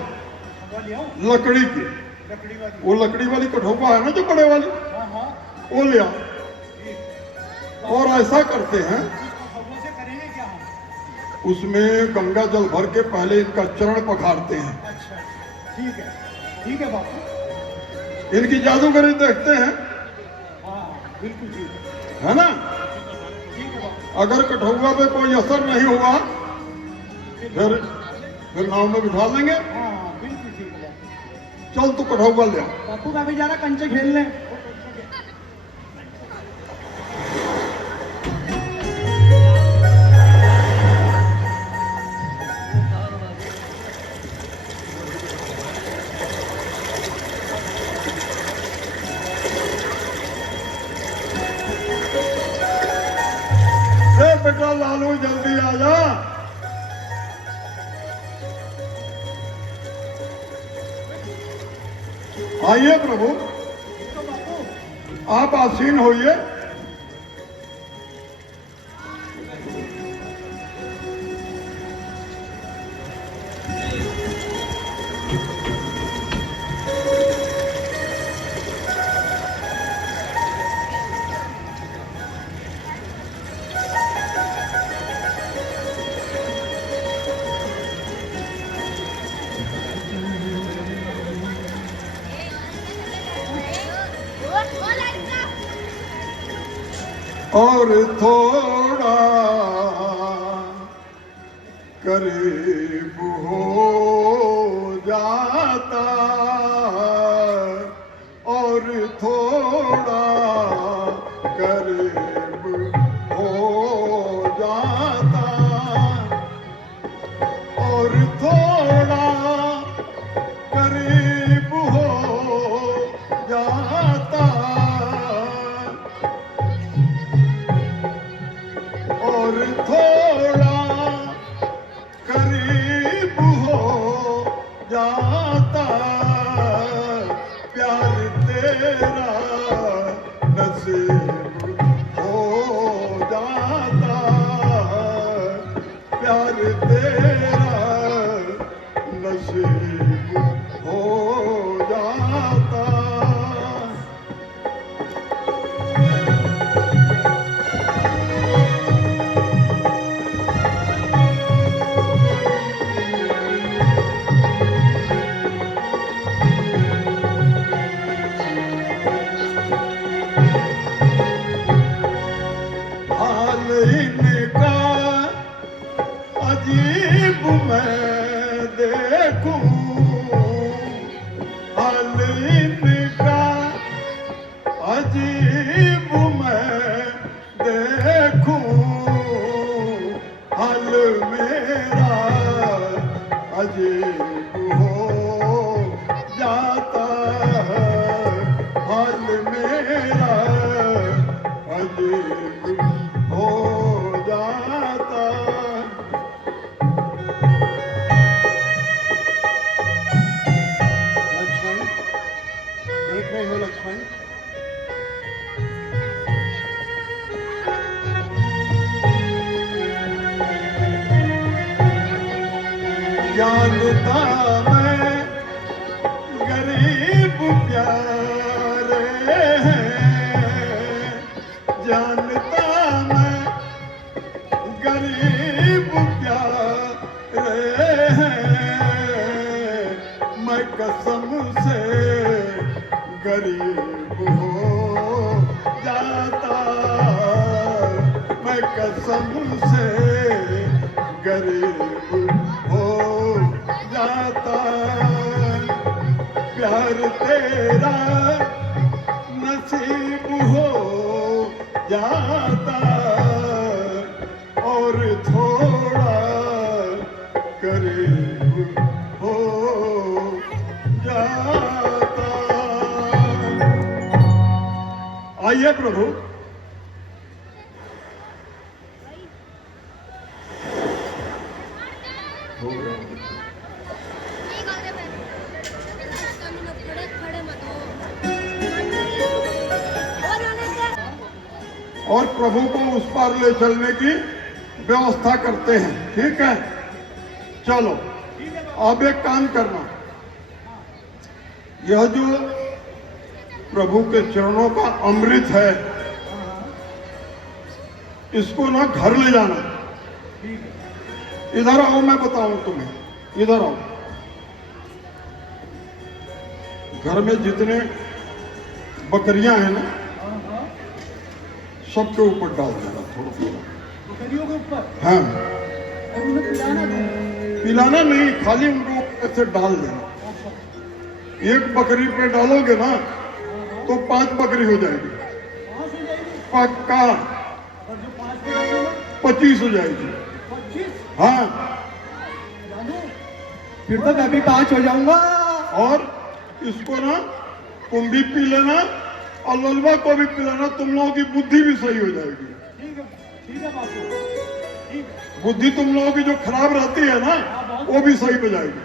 लकड़ी की। वो लकड़ी वाली कठौआ है ना जो बड़े वाली, वो ले आ। और ऐसा करते हैं, उसमें गंगा जल भर के पहले इनका चरण पखारते हैं। अच्छा, ठीक है बापू। इनकी जादूगरी देखते हैं, हाँ बिल्कुल ठीक है ना। है बापू। अगर कठौआ पे कोई असर नहीं हुआ फिर नाव में बिठा लेंगे। हाँ बिल्कुल ठीक है बापू। चल तू कठौआ ले आ। बापू का भी जाना कंचे खेलने। बेटा लालू जल्दी आ जा। आइए प्रभु, आप आसीन होइए। और थोड़ा करीब हो जाता और थोड़ा करीब हो जाता और थोड़ा करीब हो जाता और थोड़ा करीब हो जाता प्यार तेरा नसीब हो जाता प्यार तेरा नसीब हो जाता हाल इनका अजीब मैं देखूं हाल इनका अजीब मैं देखूं हाल मेरा अजीब हो जाता हाल मेरा अजीब हो जाता लक्ष्मण देख रहे हो लक्ष्मण जानता मैं गरीब प्यारे हैं जानता मैं गरीब प्यारे हैं मैं कसम से गरीब हो जाता मैं कसम से गरीब हो जाता प्यार तेरा नसीब हो जाता और थोड़ा करीब हो जाता आइए प्रभु और प्रभु को उस पार ले चलने की व्यवस्था करते हैं ठीक है चलो अब एक काम करना यह जो प्रभु के चरणों का अमृत है इसको ना घर ले जाना इधर आओ मैं बताऊं तुम्हें इधर आओ घर में जितने बकरियां हैं ना सबके ऊपर डाल देना थोड़ा थोड़ा बकरियों के ऊपर हाँ और उन्हें पिलाना था पिलाना नहीं खाली उनको ऐसे डाल देना एक बकरी पे डालोगे ना तो 5 बकरी हो जाएगी कहाँ से जाएगी पक्का और जो 5 पे डालेगा 25 हो जाएगी 25 हाँ जानू फिर तो मैं भी 5 हो जाऊंगा और इसको ना तुम भी पी लेना और ललवा को भी पिलाना तुम लोगों की बुद्धि भी सही हो जाएगी ठीक है बापू ठीक है बुद्धि तुम लोगों की जो खराब रहती है ना वो भी सही हो जाएगी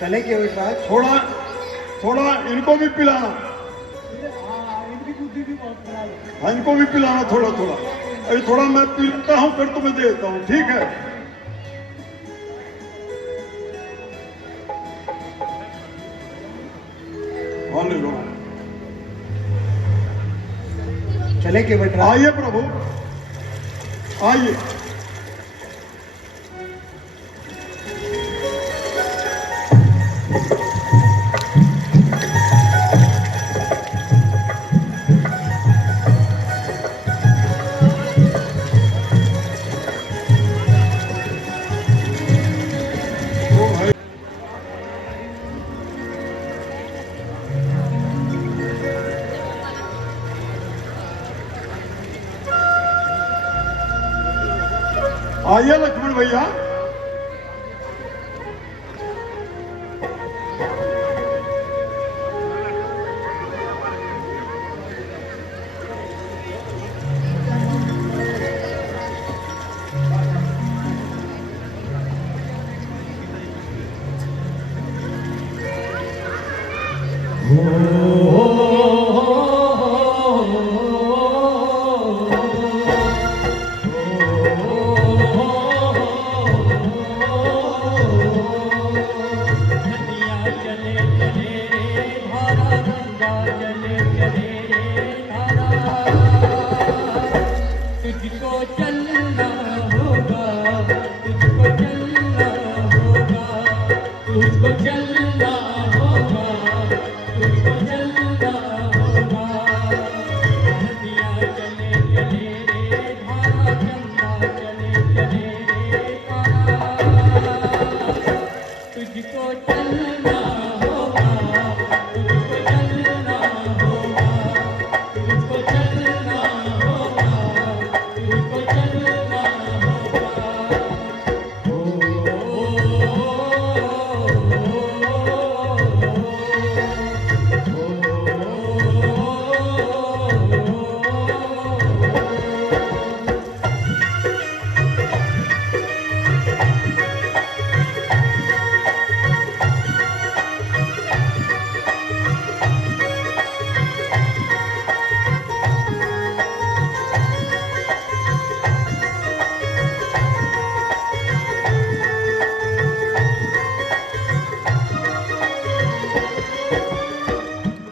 चले केवटराज थोड़ा थोड़ा इनको भी पिलाना इनकी बुद्धि भी बहुत खराब है हाँ इनको भी पिलाना थोड़ा थोड़ा अभी थोड़ा मैं पीता हूँ फिर तुम्हें देता हूँ ठीक है हाँ ले लो चले केवटराज आइए प्रभु आइए आइए लक्ष्मण भैया। तुझको चलना होगा, तुझको चलना होगा, तुझको चलना होगा, तुझको चलना होगा। नदियाँ चले चले रे धारा, चंदा चले चले रे तारा। तुझको चलना होगा, तुझको चलना होगा, तुझको चलना होगा, तुझको चलना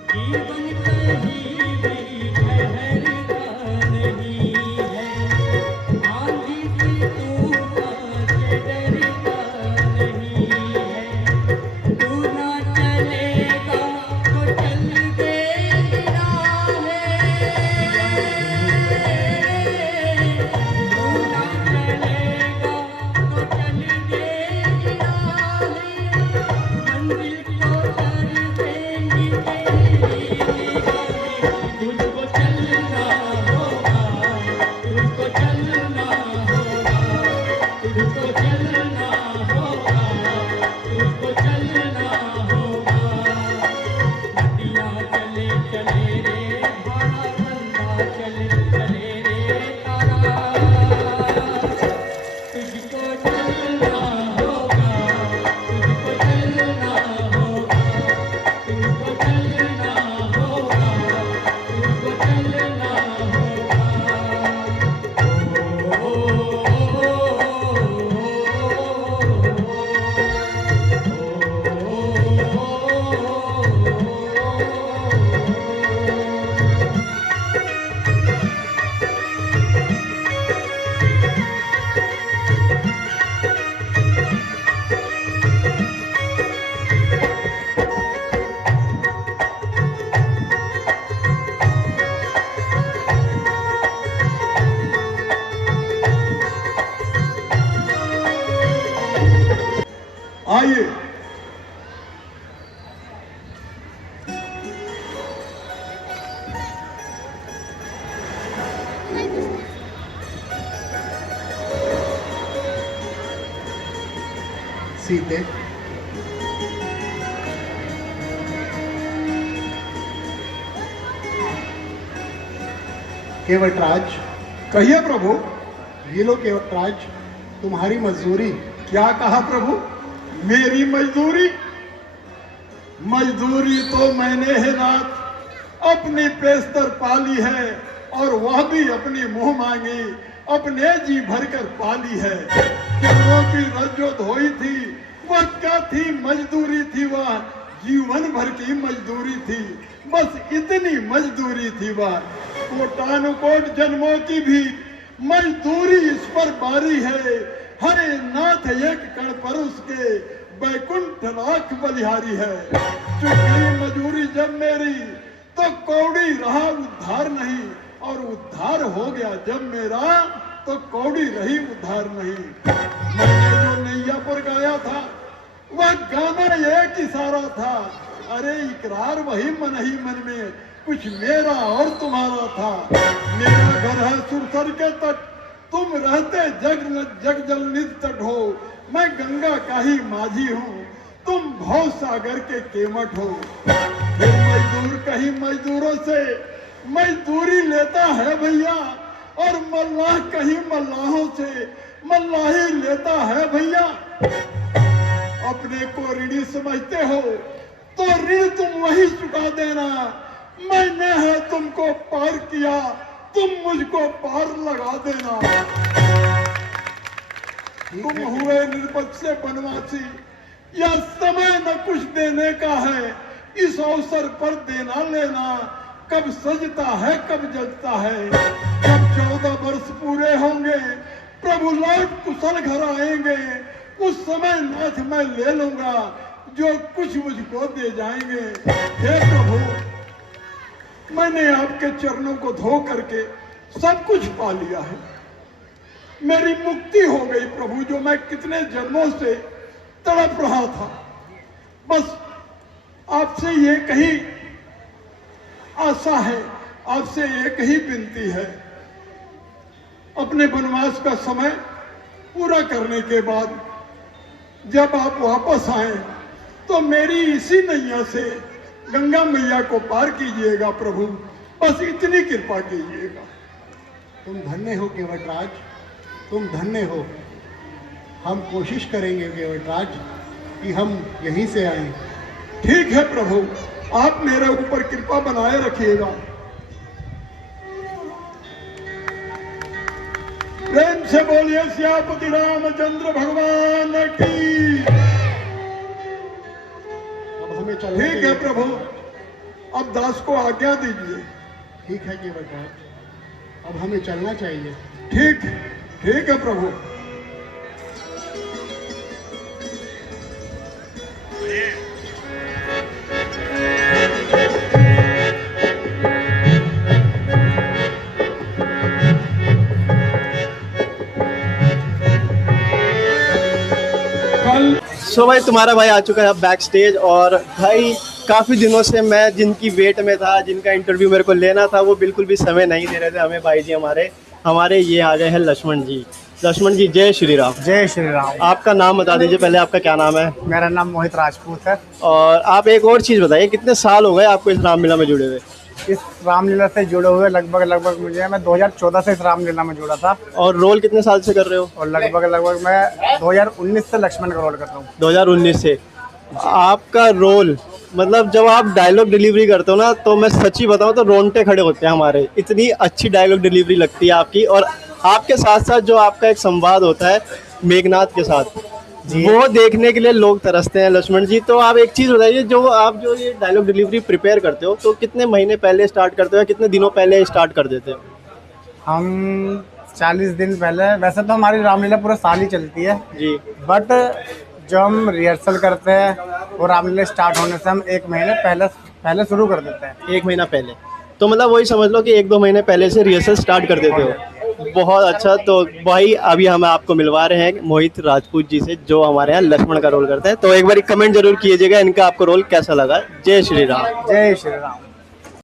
जीवन कहीं भी ठहरता नहीं है, आंधी से तूफान से डरता नहीं है। तू ना चलेगा तो चल दे राह, तू ना चलेगा तो चल दे राह। मंजिल को कर देंगी तेरी निगाहें। तुझको चलना होगा, तुझको चलना होगा, तुझको चलना होगा, तुझको चलना होगा। नदियाँ चले चले रे धारा, चंदा चले चले रे तारा। तुझको चलना होगा, तुझको चलना होगा, तुझको चलना होगा, तुझको चलना आइए। सीते, केवटराज, कहिए प्रभु। ये लो केवटराज, तुम्हारी मजदूरी। क्या कहा प्रभु? मेरी मजदूरी? मजदूरी तो मैंने है रात अपनी पेस्तर पाली है, और वह भी अपनी मुंह मांगी अपने जी भरकर पाली है। चरणों की रज्जो धोई थी, वह क्या थी? मजदूरी थी। वह जीवन भर की मजदूरी थी, बस इतनी मजदूरी थी। वह कोटानुकोट जन्मों की भी मजदूरी इस पर बारी है। हरे नाथ एक कण पर उसके बैकुंठ लाख बलिहारी है। चुकी मजूरी जब मेरी तो कौड़ी रहा उद्धार नहीं, और उद्धार हो गया जब मेरा तो कौड़ी रही उद्धार नहीं। मैंने जो नैया पर गाया था वह गाना एक इशारा था। अरे इकरार वही मन ही मन में कुछ मेरा और तुम्हारा था। मेरा घर है सुरसर के तट, तुम रहते जग जल नित तट हो, मैं गंगा का ही माझी हूँ, तुम भव सागर के केमट हो। फिर मजदूर कहीं मजदूरों से मजदूरी लेता है भैया, और मल्लाह कहीं मल्लाहों से मल्लाही लेता है भैया। अपने को ऋणी समझते हो तो ऋण तुम वही चुका देना, मैंने है तुमको पार किया, तुम मुझको पार लगा देना। तुम हुए निर्पद से बनवासी, या समय न कुछ देने का है, इस अवसर पर देना लेना कब सजता है कब जजता है। जब 14 वर्ष पूरे होंगे, प्रभु लौट कुशल घर आएंगे, उस समय नाथ मैं ले लूंगा, जो कुछ मुझको दे जाएंगे। हे प्रभु, मैंने आपके चरणों को धो करके सब कुछ पा लिया है, मेरी मुक्ति हो गई प्रभु, जो मैं कितने जन्मों से तड़प रहा था। बस आपसे ये कही आशा है, आपसे एक ही विनती है, अपने वनवास का समय पूरा करने के बाद जब आप वापस आए तो मेरी इसी नैया से गंगा मैया को पार कीजिएगा प्रभु, बस इतनी कृपा कीजिएगा। तुम धन्य हो केवटराज, तुम धन्य हो। हम कोशिश करेंगे केवटराज कि हम यहीं से आए। ठीक है प्रभु, आप मेरे ऊपर कृपा बनाए रखिएगा। प्रेम से बोलिए सियापति रामचंद्र भगवान की। अब हमें चलना ठीक है प्रभु, अब दास को आज्ञा दीजिए। ठीक है केवटराज, अब हमें चलना चाहिए। ठीक ठीक है प्रभु। सो भाई तुम्हारा भाई आ चुका है बैक स्टेज, और भाई काफ़ी दिनों से मैं जिनकी वेट में था, जिनका इंटरव्यू मेरे को लेना था, वो बिल्कुल भी समय नहीं दे रहे थे हमें। भाई जी हमारे ये आ गए हैं लक्ष्मण जी। लक्ष्मण जी जय श्री राम। जय श्री राम। आपका नाम बता दीजिए पहले, आपका क्या नाम है? मेरा नाम मोहित राजपूत है। और आप एक और चीज़ बताइए, कितने साल हो गए आपको इस रामलीला में जुड़े हुए? इस रामलीला से जुड़े हुए लगभग मुझे, मैं 2014 से इस रामलीला में जुड़ा था। और रोल कितने साल से कर रहे हो? और लगभग मैं 2019 से लक्ष्मण का रोल कर रहा हूँ। 2019 से। आपका रोल मतलब जब आप डायलॉग डिलीवरी करते हो ना, तो मैं सच्ची बताऊं तो रोंगटे खड़े होते हैं हमारे, इतनी अच्छी डायलॉग डिलीवरी लगती है आपकी। और आपके साथ साथ जो आपका एक संवाद होता है मेघनाथ के साथ, वो देखने के लिए लोग तरसते हैं लक्ष्मण जी। तो आप एक चीज़ बताइए, जो ये डायलॉग डिलीवरी प्रिपेयर करते हो, तो कितने महीने पहले स्टार्ट करते हो या कितने दिनों पहले स्टार्ट कर देते हो? हम 40 दिन पहले, वैसे तो हमारी रामलीला पूरा साल ही चलती है जी, बट जो हम रिहर्सल करते हैं वो रामलीला स्टार्ट होने से हम 1 महीने पहले शुरू कर देते हैं। 1 महीना पहले, तो मतलब वही समझ लो कि 1-2 महीने पहले से रिहर्सल स्टार्ट कर देते हो। बहुत अच्छा। तो भाई अभी हम आपको मिलवा रहे हैं मोहित राजपूत जी से, जो हमारे यहाँ लक्ष्मण का रोल करते हैं। तो एक बार कमेंट जरूर कीजिएगा इनका आपको रोल कैसा लगा। जय श्री राम। जय श्री राम।